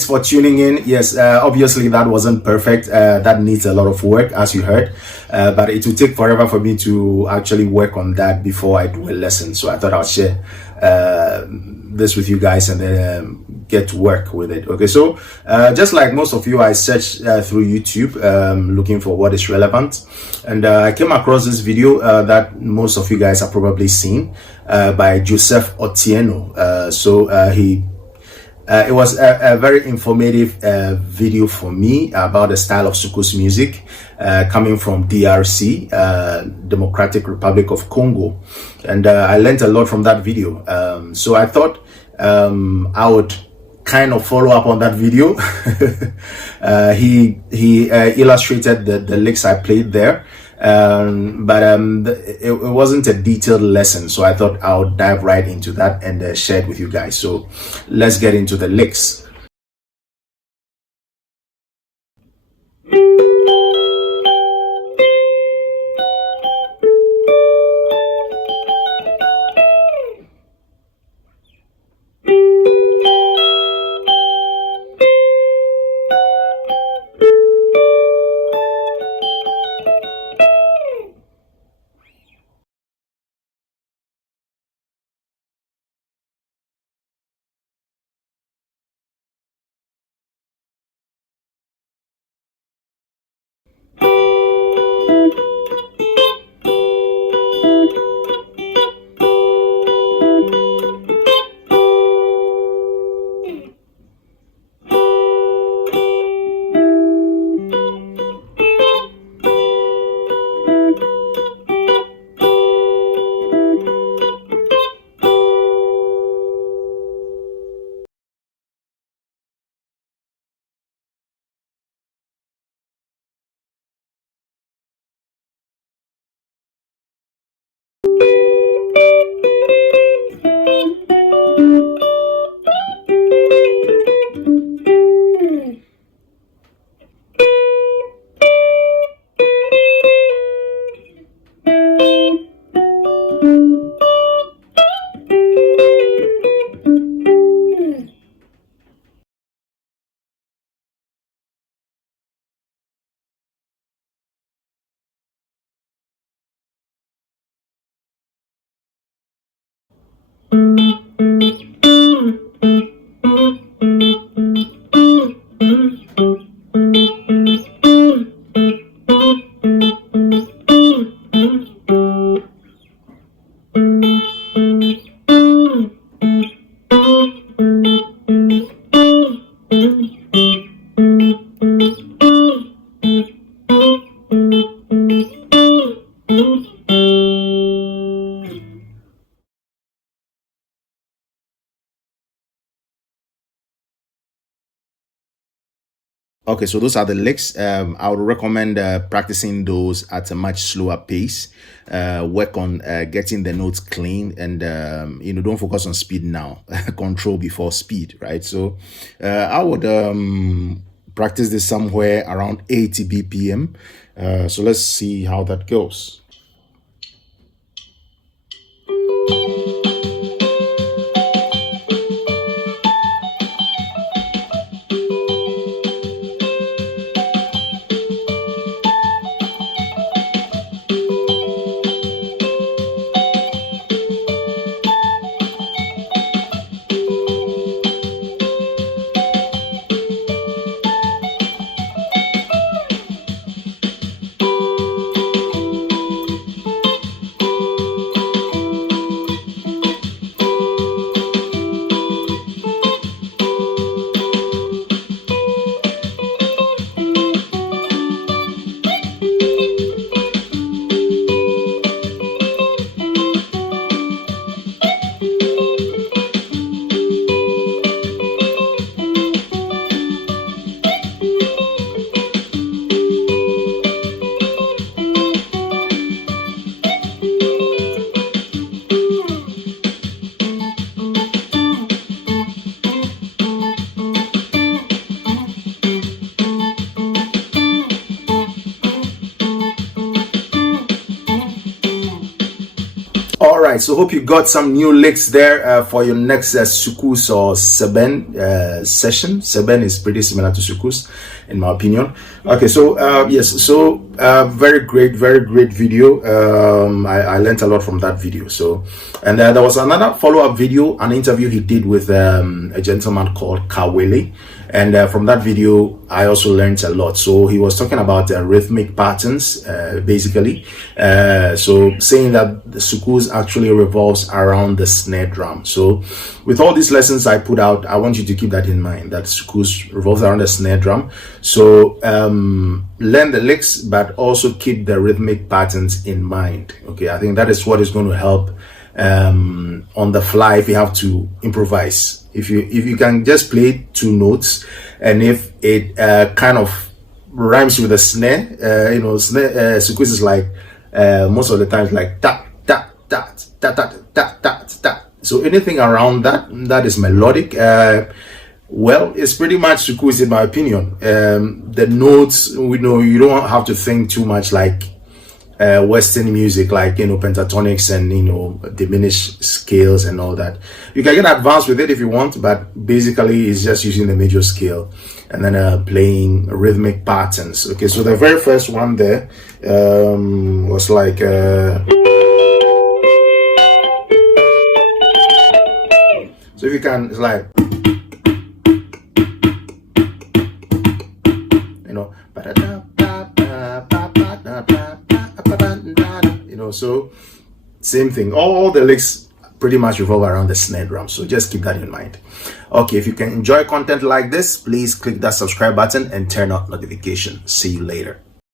thanks for tuning in. Yes, obviously that wasn't perfect. That needs a lot of work, as you heard, but it will take forever for me to actually work on that before I do a lesson. So I thought I'll share this with you guys and then get to work with it. Okay, so just like most of you, I searched through YouTube looking for what is relevant, and I came across this video that most of you guys have probably seen by Joseph Otieno. It was a very informative video for me about the style of Soukous music coming from D.R.C, Democratic Republic of Congo, and I learned a lot from that video. So I thought I would kind of follow up on that video. He illustrated the licks I played there, but it wasn't a detailed lesson, so I thought I would dive right into that and share it with you guys. So let's get into the licks. Okay, so those are the licks. I would recommend practicing those at a much slower pace. Work on getting the notes clean, and don't focus on speed now. Control before speed, right? So I would practice this somewhere around 80 BPM. So let's see how that goes. All right, so hope you got some new licks there for your next Soukous or Seben session. Seben is pretty similar to Soukous, in my opinion. Okay, so yes, so very great video. I learned a lot from that video. So, and there was another follow-up video, an interview he did with a gentleman called Kawele. And from that video, I also learned a lot. So he was talking about rhythmic patterns, basically. So saying that the Soukous actually revolves around the snare drum. So with all these lessons I put out, I want you to keep that in mind, that Soukous revolves around the snare drum. So learn the licks, but also keep the rhythmic patterns in mind. Okay, I think that is what is going to help on the fly if you have to improvise. If you can just play 2 notes, and if it kind of rhymes with a snare, snare Soukous is like most of the times like ta ta ta ta ta ta ta ta. So anything around that is melodic. Well, it's pretty much Soukous in my opinion. The notes, you don't have to think too much like Western music, like pentatonics and diminished scales and all that. You can get advanced with it if you want, but basically it's just using the major scale and then playing rhythmic patterns. Okay, so the very first one there was like so if you can, it's like so same thing. All the licks pretty much revolve around the snare drum, so just keep that in mind. Okay, if you can enjoy content like this, please click that subscribe button and turn on notifications. See you later.